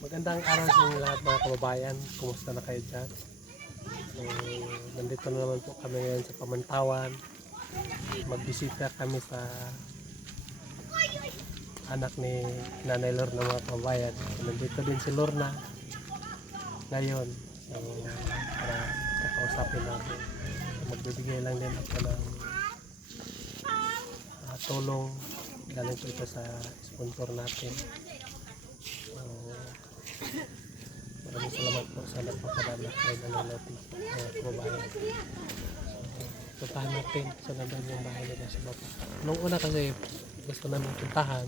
Magandang araw sa inyo lahat mga kababayan. Kumusta na kayo dyan? So, nandito na naman po kami ngayon sa Pamantawan. Magbisita kami sa anak ni Nanay Lorna mga kababayan. So, nandito din si Lorna ngayon. So, para kakausapin natin. So, magbibigay lang din ako ng tulong. Galing po ito sa sponsor natin. So, maraming salamat po sa nagpapadala kay Nanay mga kababayan. So, puntahan natin. So, nandun yung bahay nila sa baba. Nung una kasi gusto namin puntahan,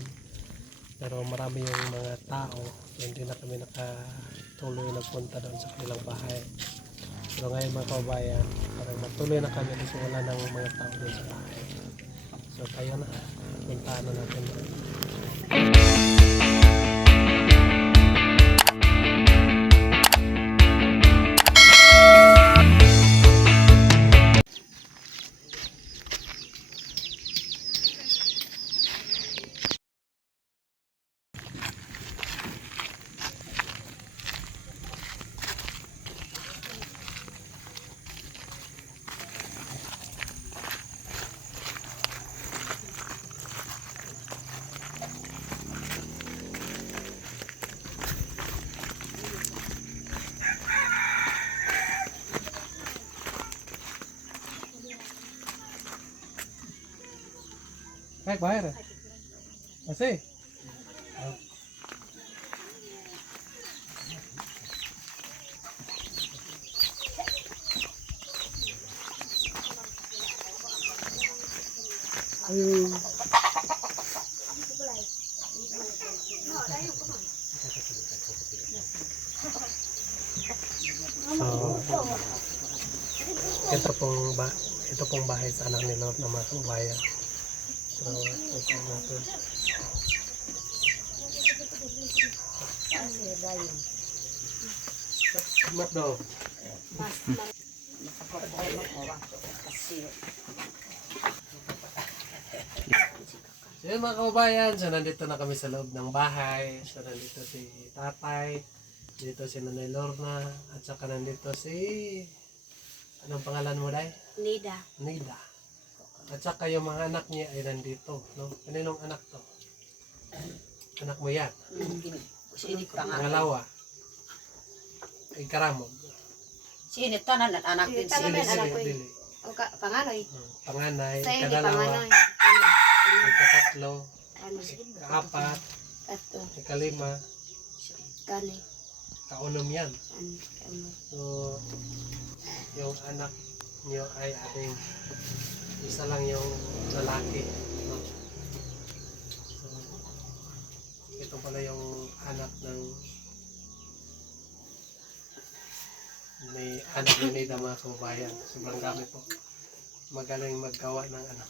pero marami yung mga tao. So, hindi na kami nakatuloy nagpunta doon sa kanilang bahay. Pero ngayon mga kababayan, parang matuloy na kami kasi wala nang mga tao doon sa bahay. So, tayo na. Puntahan na natin doon. Baik bayar ya? Masih? Ayo. So, ito pong bahay sa anak ni Lord na mga kababayan. So, ito natin. Mat daw. So yun mga kababayan, so nandito na kami sa loob ng bahay. So nandito si tatay, dito si Nanay Lorna, at saka nandito si... Anong pangalan mo, Day? Nida. Nida. At saka yung mga anak niya ay nandito, no? Kaninong anak to? Anak mo yan? Sini pangalan. Pangalawa. Ay karamog. Sini tanan anak din Dili, sini. dili. Panganay. Panganay, Sa ini ikadalawa, panganay. ikakatlo, Ano? kaapat, Ato. ikalima, Kani. kaunom yan. Ano? So, yung anak niyo ay ating isa lang yung lalaki. No? So, ito pala yung anak ng may anak ni Nida mga kababayan. Sobrang dami po. Magaling maggawa ng ano.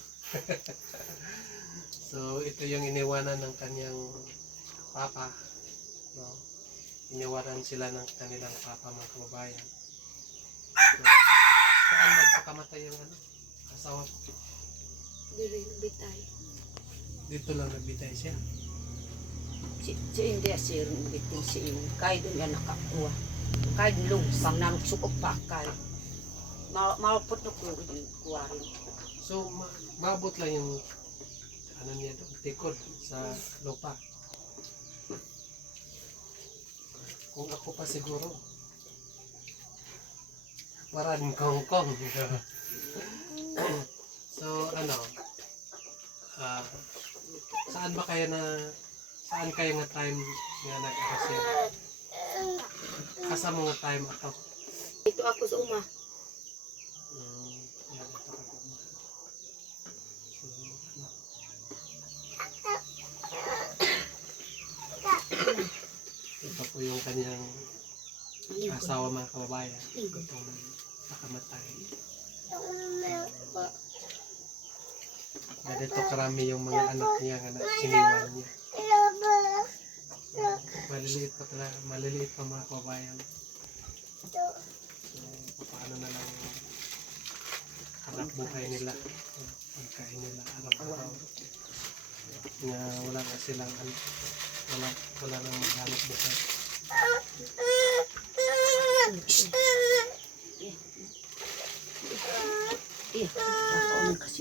So, ito yung iniwanan ng kanyang papa. No? Iniwanan sila ng kanilang papa mga kababayan. So, saan nagpakamatay yung ano? Asawa po? Diri bitay. Dito lang nagbitay siya. Si hindi si bitin si kay dun yan nakakuha. Kay lugsang nang sukop pa kay. Malapot na ko kuha rin. So, maabot lang yung ano niya doon, tikod sa lupa. Kung ako pa siguro, parang kongkong. So, ano, saan kayo nga time nga nag-arasya? Asa mo nga time ato? Ito ako sa uma. Yan, ito ka po. So, ano, ito po yung kanyang asawa mga kababayan. Itong nakamatay. Ganito karami yung mga anak niya nga iniwan niya. Maliliit pa mga kababayan. So, paano na lang hanap buhay nila. Pagkain nila araw-araw. Nga wala na silang wala nang maghanap buhay.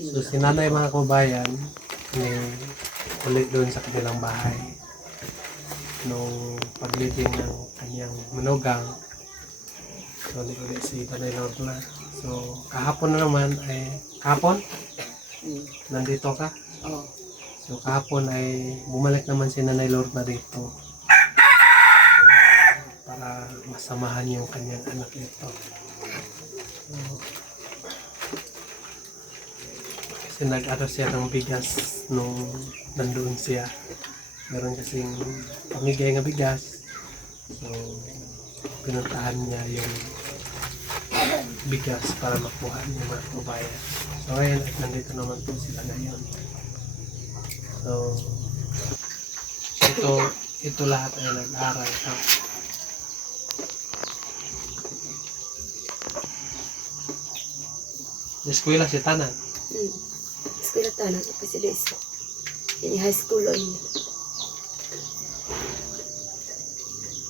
So si nanay mga kabayan, ulit doon sa kanilang bahay. Nung paglibing ng kanyang manugang, so ulit si Tanay Lorna. So kahapon na naman ay, kahapon? Nandito ka? Oo. So kahapon ay bumalik naman si Nanay Lorna dito para masamahan yung kanyang anak nito. So, kasi nag-aral siya ng bigas nung nandoon siya. Meron kasing pamigay nga bigas. So pinuntahan niya yung bigas para makuha niya mga kabayan. So ngayon at nandito naman po sila ngayon. So ito lahat ay nag-aral ha. Sa eskwela si Tanan. Eskwela tanan apa sila isa. Ini high school o ini.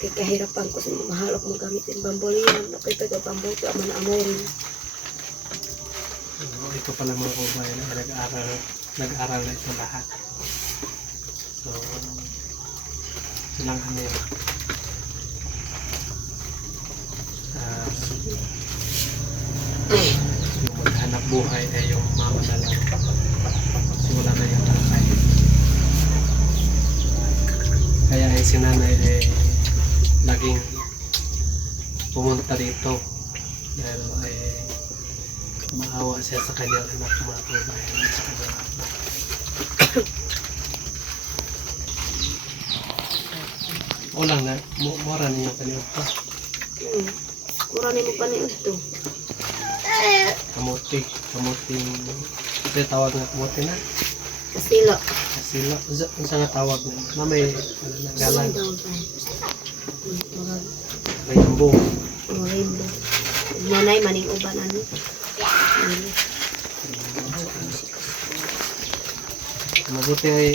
Kaya kahirapan ko sa mahalok mo gamitin bambolian. Kaya taga bambol ko aman amoy rin. Ito pala mga kabayan na nag-aral na ito lahat. So silang ano yun. Yung maghanap buhay ay yung mama na lang. So wala na yung tatay. Kaya ay si nanay ay laging pumunta dito dahil ay maawa siya sa kanyang anak mga kabayan at sa kanyang anak. Ulang na, mura ninyo kanina pa. Kurangin mo pa niyo ito. Kamuti, ito tawag nga kamuti na. Kasilo. Kasilo, isa nga tawag na may galang, rainbow. Rainbow. Nanay maning uban ano. Mabuti ay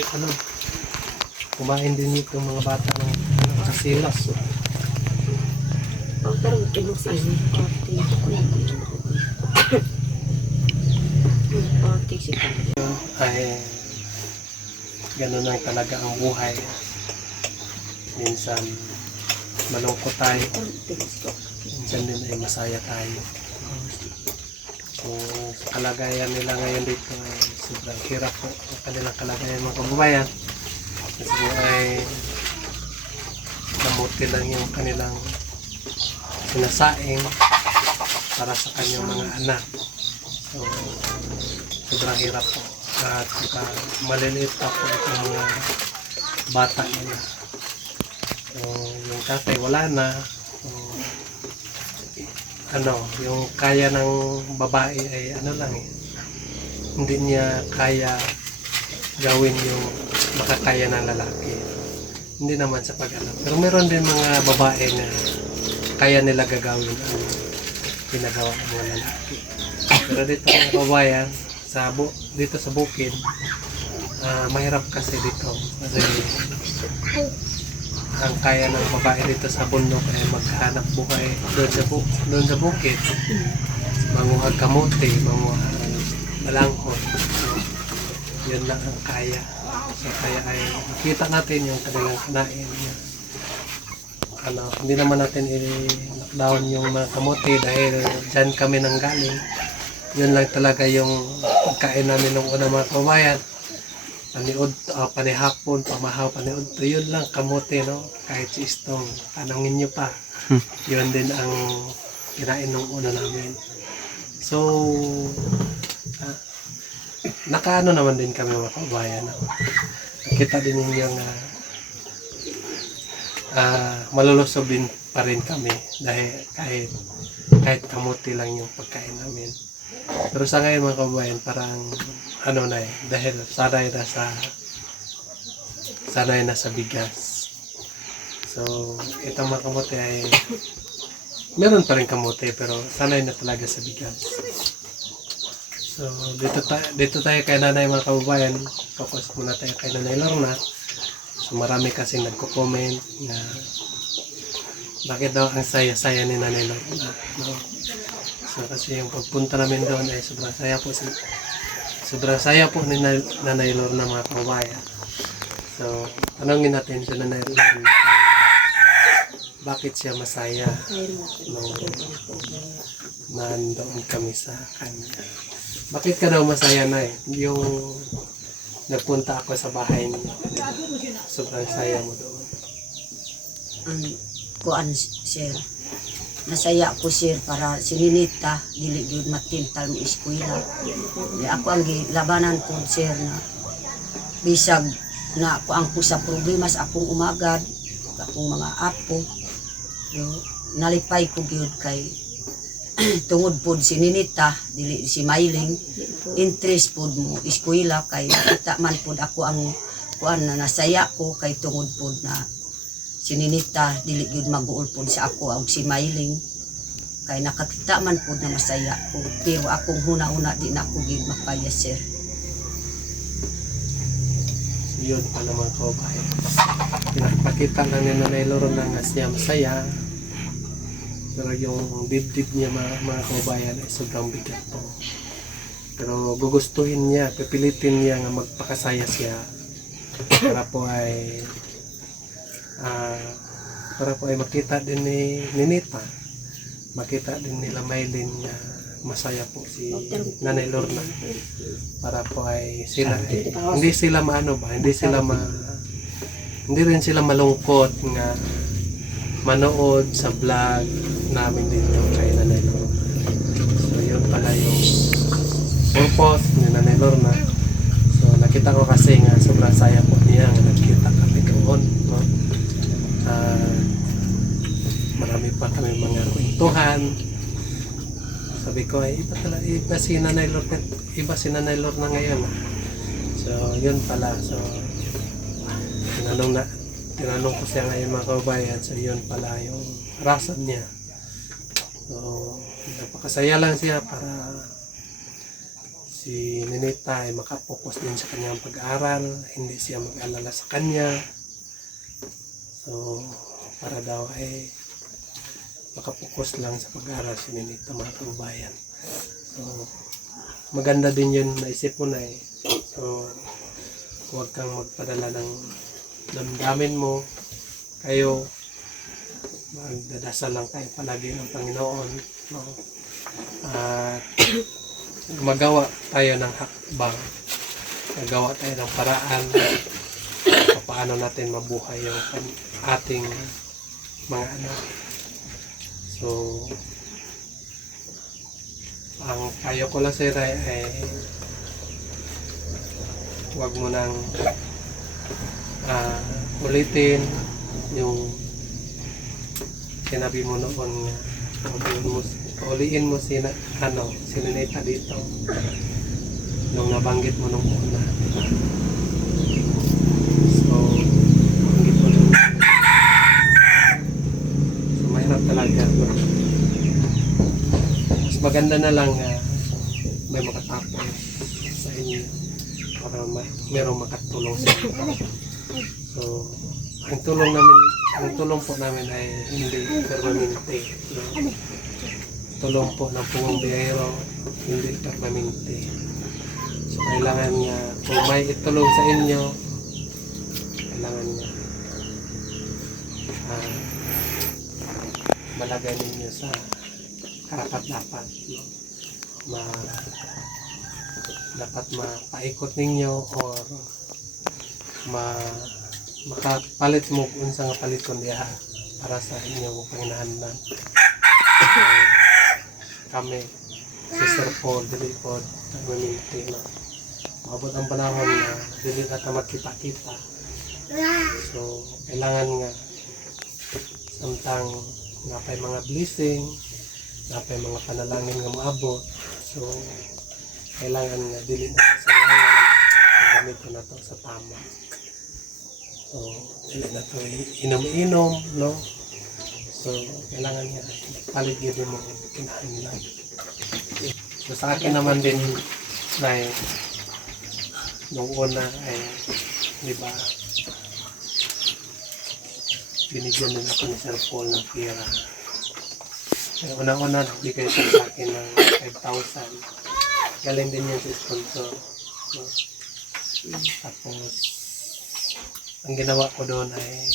kumain din itong mga bata ng kasilas. Parang tinong sa ini. Ay ganun lang talaga ang buhay. Minsan malungkot tayo, minsan din ay masaya tayo. So sa kalagayan nila ngayon dito ay sobrang hirap po ang kanilang kalagayan mga kababayan. Kasi po ay namuti lang yung kanilang sinasaing para sa kanyang mga anak. So sobrang hirap po. At maliliit pa po itong mga bata nila. So yung tatay wala na. So, yung kaya ng babae ay lang hindi niya kaya gawin yung makakaya ng lalaki. Hindi naman sa pag-anak. Pero meron din mga babae na kaya nila gagawin ang ginagawa ng mga lalaki. Pero dito mga kabayan, dito sa bukid, mahirap kasi dito. Kasi ang kaya ng babae dito sa bundok ay maghanap buhay doon sa bukid. Manguhag kamote, manguhag balanghon. Yun lang ang kaya. So kaya ay makita natin yung kanilang kinain niya. Hindi naman natin i-lockdown yung mga kamote dahil dyan kami nanggaling. Yun lang talaga yung pagkain namin nung una mga kabayan. Paniod, panihapon, pamahaw, paniod. Yun lang kamote, no? Kahit si Istong, tanongin nyo pa. Yun din ang kinain nung una namin. So, nakaano naman din kami mga kabayan. Nakita din yung malulusob din pa rin kami dahil kahit kamote lang yung pagkain namin. Pero sa ngayon mga kabayan, parang dahil sanay na sa bigas. So, itong mga kamote ay meron pa rin kamote pero sanay na talaga sa bigas. So, dito tayo kay nanay mga kababayan. Focus muna tayo kay Nanay Lorna. So, marami kasing nagko-comment na bakit daw ang saya-saya ni Nanay Lorna. No? So, kasi yung pagpunta namin doon ay sobrang saya po sobrang saya po ni Nanay Lorna mga kababayan. So, tanongin natin si Nanay Lorna bakit siya masaya nung nandoon kami sa kanya. Bakit ka daw masaya, Nay? Yung nagpunta ako sa bahay niyo, sobrang saya mo doon. Ang kuan sir. Nasaya ko sir para si Ninita dili gyud matintal mo eskwela. Di ako ang gilabanan ko sir na bisag na ako ang sa problema sa akong umagad, akong mga apo. So, nalipay ko gyud kay tungod pod si Ninita dili si Mailing interest pod mo eskwela kay nakita man pod ako ang kuan na nasaya ko kay tungod pod na si Ninita dili gyud mag-uol pod sa ako og si Mailing kay nakakita man pod na masaya ko pero akong huna-una di na ako gyud mapaya sir. Yun pa naman ko bahay. Pinapakita lang ni Nanay Lorna nga siya masaya. Pero yung dibdib niya mga kababayan ay sobrang bigat po. Pero gugustuhin niya, pipilitin niya nga magpakasaya siya para po ay makita din ni Ninita, makita din nila Maylin na masaya po si Nanay Lorna para po ay sila hindi rin sila malungkot nga manood sa vlog namin dito kay Nanay Lorna. So yun pala yung purpose ni Nanay Lorna. So nakita ko kasi nga sobrang saya po niya nga nagkita kami doon, no? Marami pa kami mga kwentuhan. Sabi ko ay iba si Nanay Lorna ngayon. So yun pala. So tinanong ko siya ngayon mga kababayan. So yun pala yung rason niya. So napakasaya lang siya para si Ninita ay makapokus din sa kanyang pag-aaral. Hindi siya mag-alala sa kanya. So para daw ay makapokus lang sa pag-aaral si Ninita mga kababayan. So maganda din yun naisip mo na eh. So huwag kang magpadala ng damdamin mo. Kayo magdadasal lang kayo palagi ng Panginoon, no? At magawa tayo ng hakbang, magawa tayo ng paraan paano natin mabuhay yung ating mga anak. So ang payo ko lang sir ay huwag mo nang ulitin yung sinabi mo noon nga uliin mo si Ninita dito nung nabanggit mo nung una. So banggit mo nung so mahirap talaga, no? Mas maganda na lang may makatapos sa inyo para merong makatulong sa inyo. So ang tulong po namin ay hindi permanente, no? Tulong po ng pungong biyahero, hindi permanente. So kailangan nga kung may itulong sa inyo, kailangan nga malagay ninyo sa karapat-dapat, no? Dapat mapaikot ninyo or makapalit mo unsa nga paliton diha para sa inyong panginahanglan. So, kami si Sir Paul dili po permanente, no? Maabot ang panahon na dili na ta magkita-kita. So kailangan nga samtang napay mga blessing, napay mga panalangin nga maabot. So kailangan nga dili na sayangan, gamitin na to sa tama. So dili na to inom-inom, no? So kailangan nga paligid mo kinahanglan. So sa akin naman din na nung una ay di ba binigyan din ako ni Sir Paul ng pera. Kaya unang-una bigay siya sa akin ng 5,000. Galing din yan sa sponsor. No? Tapos, ang ginawa ko doon ay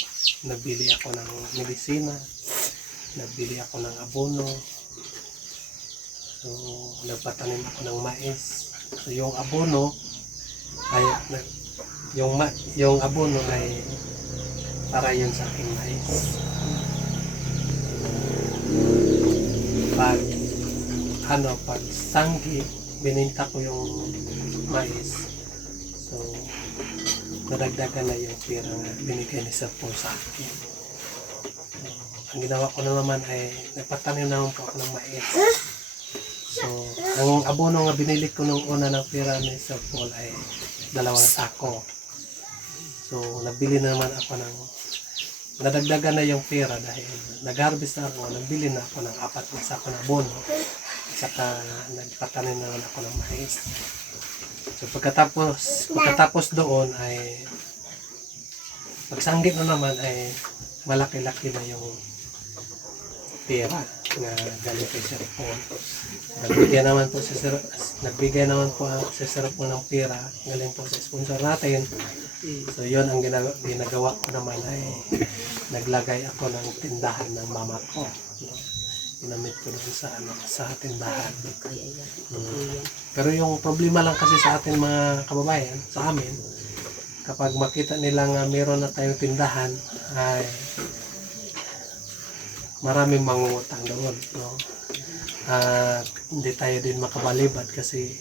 nabili ako ng medisina, nabili ako ng abono, so nagpatanim ako ng mais. So yung abono ay yung abono ay para yun sa aking mais. Pag sanggi, bininta ko yung mais. So, nadagdagan na yung pera nga binigay ni Sir Paul sa akin. So, ang ginawa ko na naman ay nagpatanim naman po ako ng mais. So, ang abono nga binili ko nung una ng pera ni Sir Paul ay 2 sako. So, nabili naman ako ng nadagdagan na yung pera dahil nag-harvest na ako, nabili na ako ng 4 na sako na abono. Saka nagpatanim naman ako ng mais. So pagkatapos doon ay pagsanggit na naman ay malaki-laki na yung pera na galing kay Sir Paul. Nagbigay naman po si Sir Paul ng pera galing po sa sponsor natin. So yun ang ginagawa ko naman ay naglagay ako ng tindahan ng mama ko. Ginamit ko doon sa tindahan. Pero yung problema lang kasi sa atin mga kababayan, sa amin, kapag makita nila nga meron na tayong tindahan, ay maraming mangungutang doon. No? At hindi tayo din makabalibad kasi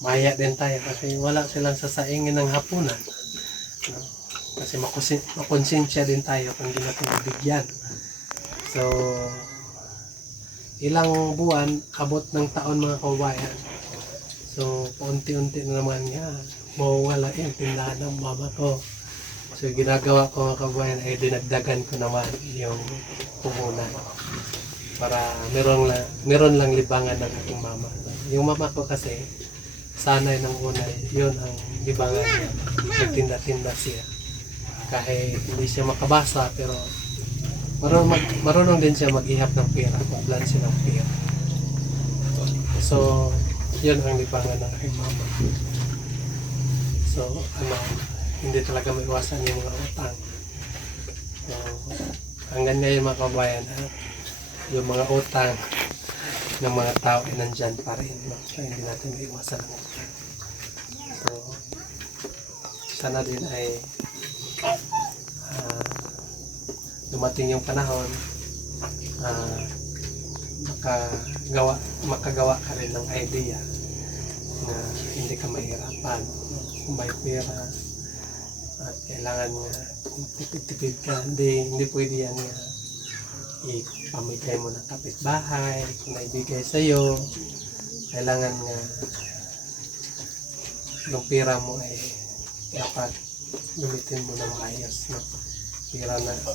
maya din tayo kasi wala silang sasaingin ng hapunan. No? Kasi makonsensya din tayo kung hindi natin bibigyan. So, ilang buwan, abot ng taon mga kababayan. So, paunti-unti na naman nga, mawawala yung tindahan ng mama ko. So, ginagawa ko mga kababayan ay dinagdagan ko naman yung puhunan. Para meron lang libangan ng aking mama. Yung mama ko kasi, sanay ng una, yun ang libangan niya. Nagtinda-tinda siya. Kahit hindi siya makabasa, pero marunong din siya mag-ihap ng pera, mag-balance ng pera. So, yun ang libangan ng aking mama. So, hindi talaga maiwasan yung mga utang. So, hanggang ngayon mga kabayan, yung mga utang ng mga tao ay nandyan pa rin. So, hindi natin maiwasan ang utang. So, sana din ay dumating yung panahon, makagawa ka rin ng idea na hindi ka mahirapan. Kung may pera at kailangan nga tipid ka, hindi pwede yan nga ipamigay mo ng kapitbahay, kung naibigay sa'yo, kailangan nga yung pera mo ay dapat gamitin mo ng maayos. No?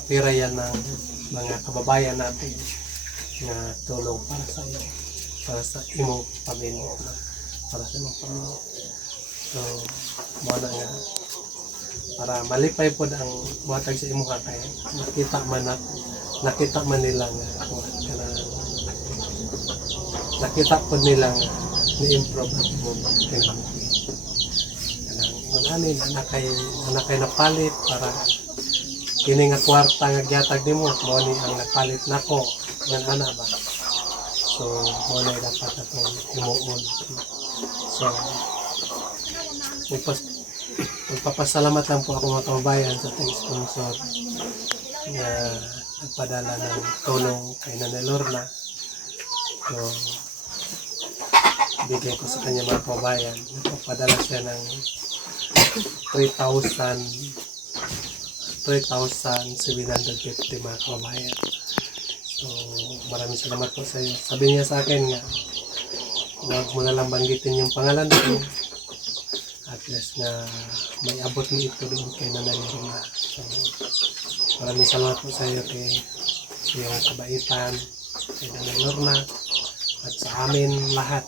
Pera yan ng mga kababayan natin na tulong para sa iyo, para sa imong pamilya, para sa imong pamilya. So, muna nga, para malipay po ang buhatag sa imong hatay, nakita man nila nga nakita po nila nga ni-improve ang imong kinabuhi. Kanang anak kay napalit para kini nga kwarta nga gihatag nimo mo ni ang napalit nako ngan ana ba. So mo na dapat atong himuon. So magpapasalamat lang po ako mga kababayan sa ating sponsor na nagpadala ng tulong kay Nanay Lorna. So bigay ko sa kanya mga kababayan, nagpapadala siya ng 3,750 mga kababayan. So, maraming salamat po sa iyo. Sabi niya sa akin nga, huwag mo na lang banggitin yung pangalan ko. At least nga, may abot mo ito doon kay Nanay Lorna. So, maraming salamat po sa iyo kay iyong kabaitan, kay Nanay Lorna, at sa amin lahat.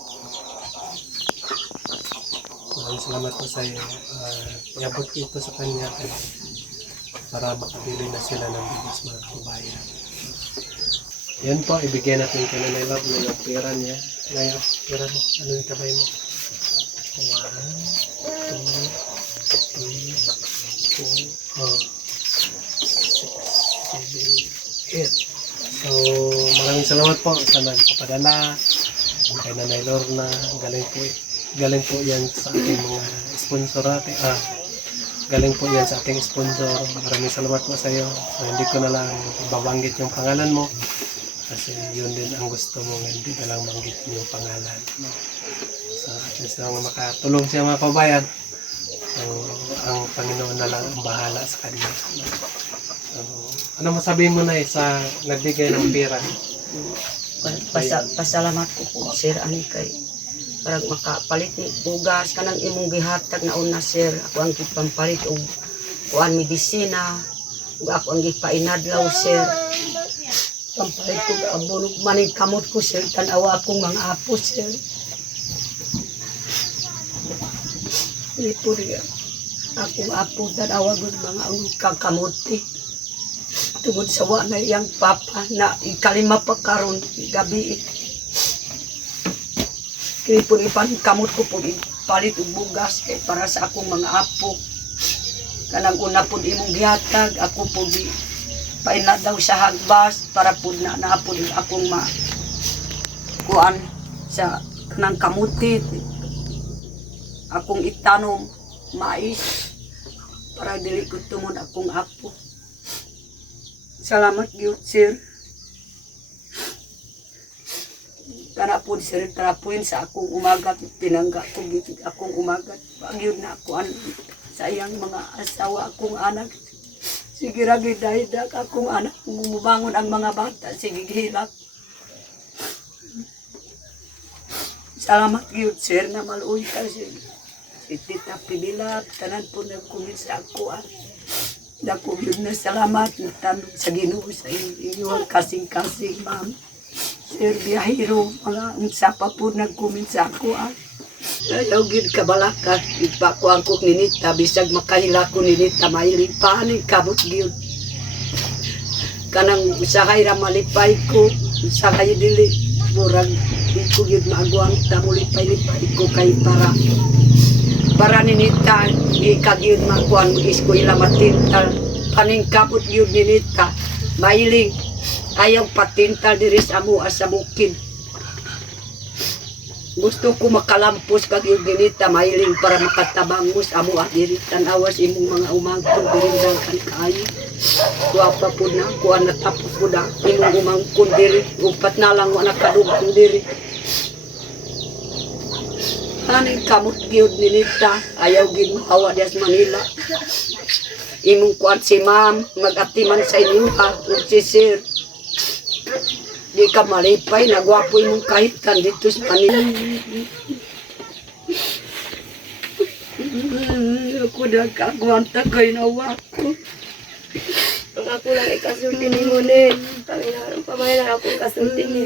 Maraming salamat po sa iyo. Iabot ko ito sa kanya para makabili na sila ng bigas mga kababayan. Yan po, ibigay natin kay Nanay Lorna yung pera niya. Ngayon, pera mo. Ano yung kabay mo? 1, maliit. So, maraming salamat po sa nagpapadala kay Nanay Lorna. Galing po yan sa ating mga sponsor natin. Galing po yan sa ating sponsor. Maraming salamat po sa iyo. So, hindi ko na lang babanggit yung pangalan mo kasi yun din ang gusto mo, hindi na lang banggitin yung pangalan. No? So, at least lang makatulong siya mga kabayan. So, ang Panginoon na lang ang bahala sa kanila. No? So, ano masabihin mo na sa nagbigay ng pera? Pasalamat ko po sir ani kay parang makapalit ni bugas kanang imong gihatag na una sir. Ako ang gipampalit og kuan medisina ug ako ang gipainadlaw sir. Pampalit ko abonog maning kamot ko sir tan-awa akong mga apo sir. Lipuri akong apo tan-awa gud mga ang kakamote. Tungod sa wa na iyang papa na ikalima pa karon gabi. Kini po ipankamot ko po palit og bugas kay para sa akong mga apo. Kanang una po imong gihatag ako po gi paina daw sa hagbas para po na naapod akong kuan sa kanang kamuti. Akong itanom mais para dili ko tumon akong apo. Salamat gyud sir. Kana po sir trapuin sa akong umagat pinangga ko gid akong umagat. Pagyud na ako sa iyang mga asawa akong anak. Sige ra gid dahida akong anak mubangon ang mga bata sige hilak. Salamat gyud sir na maluoy ka sir. Si Tita Pibila tanan po nagkumit sa ako. Dako yun na salamat na tanong sa Ginoo sa inyo kasing-kasing ma'am. Sir Biyahiro, mga unsapa po nag-comment sa ako. Ayaw gid kabalaka, ipakuan ko ninita, bisag makahila ko ninita, mahiling paning kamot gid. Kanang usahay ra malipay ko, usahay dili, murag di ko gid maagwang tamulipay-lipay ko kay para ninita, di kagyud makuan mo eskwela matintal. Paningkapot gyud ninita, mailing. Ayaw patintal diri sa amo sa bukid. Gusto ko makalampos kagyud ninita, mailing para makatabang mo sa amo diri. Tanawas imong mga umangkon diri daghan kaayo. Kuapa po na, kuan natapos po na, imong umangkon diri. Upat na lang mo nakadugtong diri. Haning kamot gyud ninita, ayaw gid mahawa dias Manila. Imong kuan si ma'am, mag-atiman sa inyo ha, si sir. Di ka malipay, nagwapo imong kahitan dito sa Manila. Ako nagkagwanta kay nawa ko. Ang ako lang ikasulti ni Ngunin. Panginoon, pamayanan akong kasulti ni.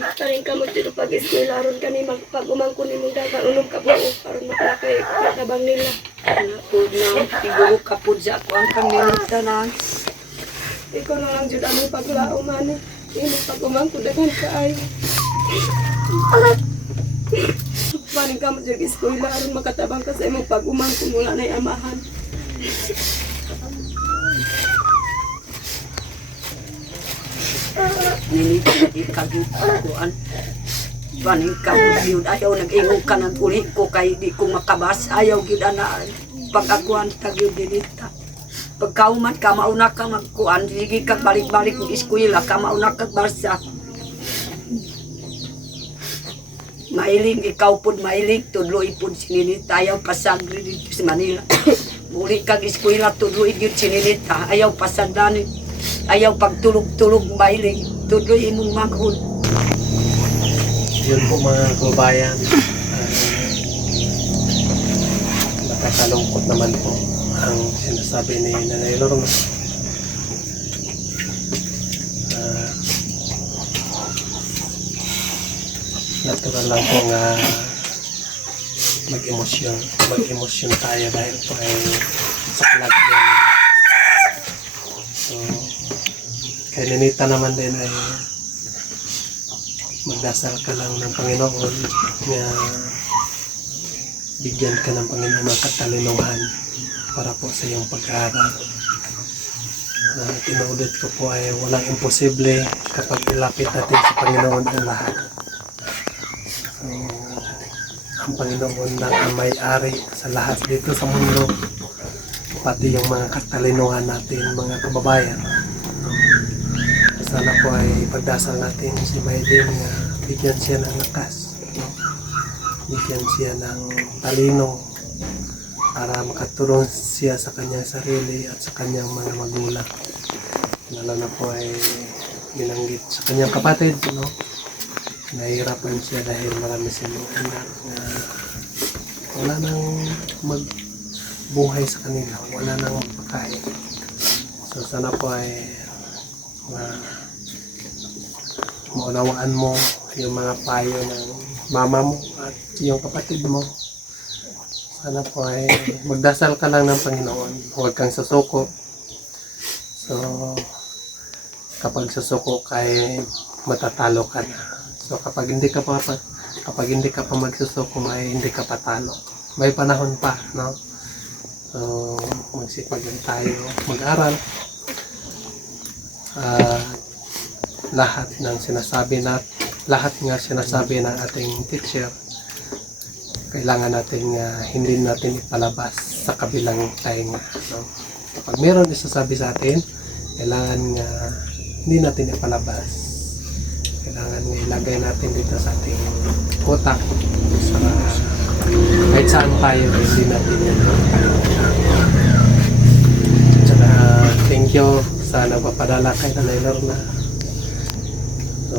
Taring ka mo dito pag-eskwela ron ka ni pag-umangko ni mong dagang unom ka po para makalakay katabang nila. Napod na, siguro kapod sa ako ang kamilita na. Ikaw na lang dyan among paglao man. Imong pag-umangko dagan ka ay. Paring ka mo dyan eskwela ron makatabang ka sa imong pag-umangko mula na'y amahan. Ninita di kagyud kuan. Paning kamot gyud ayaw nag-ingog ka ng uli ko kay di ko makabas. Ayaw gyud ana pag-akuan tagyud dinita. Pagkauman ka mauna ka magkuan, sige ka balik-balik ng eskwela ka mauna ka basa. Mailing ikaw pud mailing tudloy pud sininita ayaw pasagri dito sa Manila. Muli kag eskwela tudloy gyud sininita ayaw pasagdanin. Ayaw pagtulog-tulog mailing tudloy imong maghul. Yun po mga kabayan. Nakakalungkot naman po ang sinasabi ni Nanay Lorna. Natural lang po nga mag-emosyon tayo dahil po ay saklag yan. So, kay Ninita naman din ay magdasal ka lang ng Panginoon nga bigyan ka ng Panginoon ng katalinuhan para po sa iyong pag-aaral. Tinuulit ko po ay walang imposible kapag ilapit natin sa Panginoon ang lahat. So, ang Panginoon lang ang may-ari sa lahat dito sa mundo, pati yung mga katalinuhan natin, mga kababayan. Sana po ay pagdasal natin si Maylin na bigyan siya ng lakas, no? Bigyan siya ng talino para makatulong siya sa kanyang sarili at sa kanyang mga magulang. Lalo na po ay binanggit sa kanyang kapatid, no? Nahihirapan siya dahil marami silang anak na wala nang magbuhay sa kanila, wala nang pagkain. So sana po ay maunawaan mo yung mga payo ng mama mo at yung kapatid mo. Sana po ay magdasal ka lang ng Panginoon, huwag kang susuko. So kapag susuko ka ay matatalo ka na. So kapag hindi ka pa magsusuko ay hindi ka patalo. May panahon pa, no? So magsipag lang tayo mag-aral. Lahat ng sinasabi ng ating teacher, kailangan natin hindi natin ipalabas sa kabilang tainga, no? Kapag meron isasabi sa atin, kailangan hindi natin ipalabas. Kailangan ilagay natin dito sa ating utak, sa kahit saan tayo, hindi natin yan. Tsaka thank you sa nagpapadala kay Nanay Lorna. So,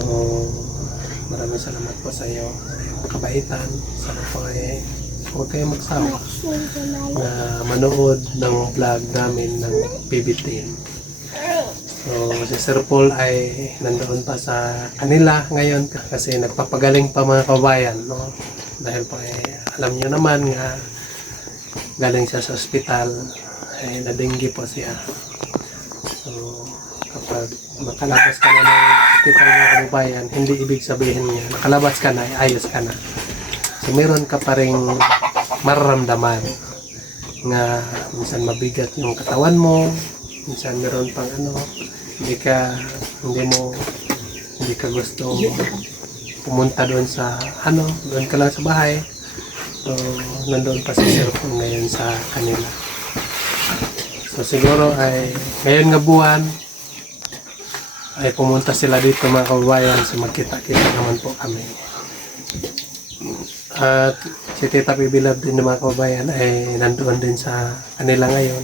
maraming salamat po sa iyo, sa iyong kabaitan. Sana po ay huwag kayong magsawa na manood ng vlog namin ng PBT. So, si Sir Paul ay nandoon pa sa kanila ngayon kasi nagpapagaling pa mga kabayan, no? Dahil po ay alam niyo naman nga galing siya sa ospital, ay nadenggi po siya. So, kapag makalabas ka na ng hospital ng kababayan, hindi ibig sabihin niya nakalabas ka na, ayos ka na. So meron ka pa ring mararamdaman nga minsan mabigat yung katawan mo, minsan meron pang hindi ka gusto pumunta doon sa doon ka lang sa bahay. So nandoon pa si Sir Paul ngayon sa kanila. So siguro ay ngayon nga buwan ay pumunta sila dito mga kababayan, so magkita-kita naman po kami. At si Tita Bibilab din ng mga kababayan ay nandoon din sa kanila ngayon.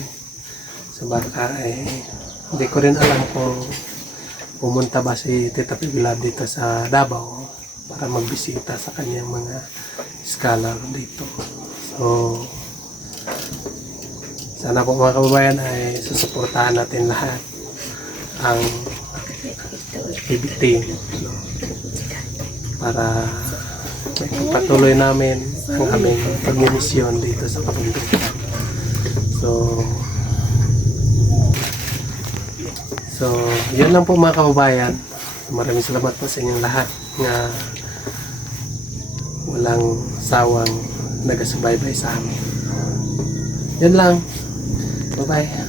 So baka ay hindi ko rin alam kung pumunta ba si Tita Bibilab dito sa Davao para magbisita sa kanyang mga scholar dito. So sana po mga kababayan ay susuportahan natin lahat ang PBT, no? Para patuloy namin ang aming pagmimisyon dito sa kabundukan. So yun lang po mga kababayan. Maraming salamat po sa inyong lahat na walang sawang nagasubaybay sa amin. Yan lang. Bye-bye.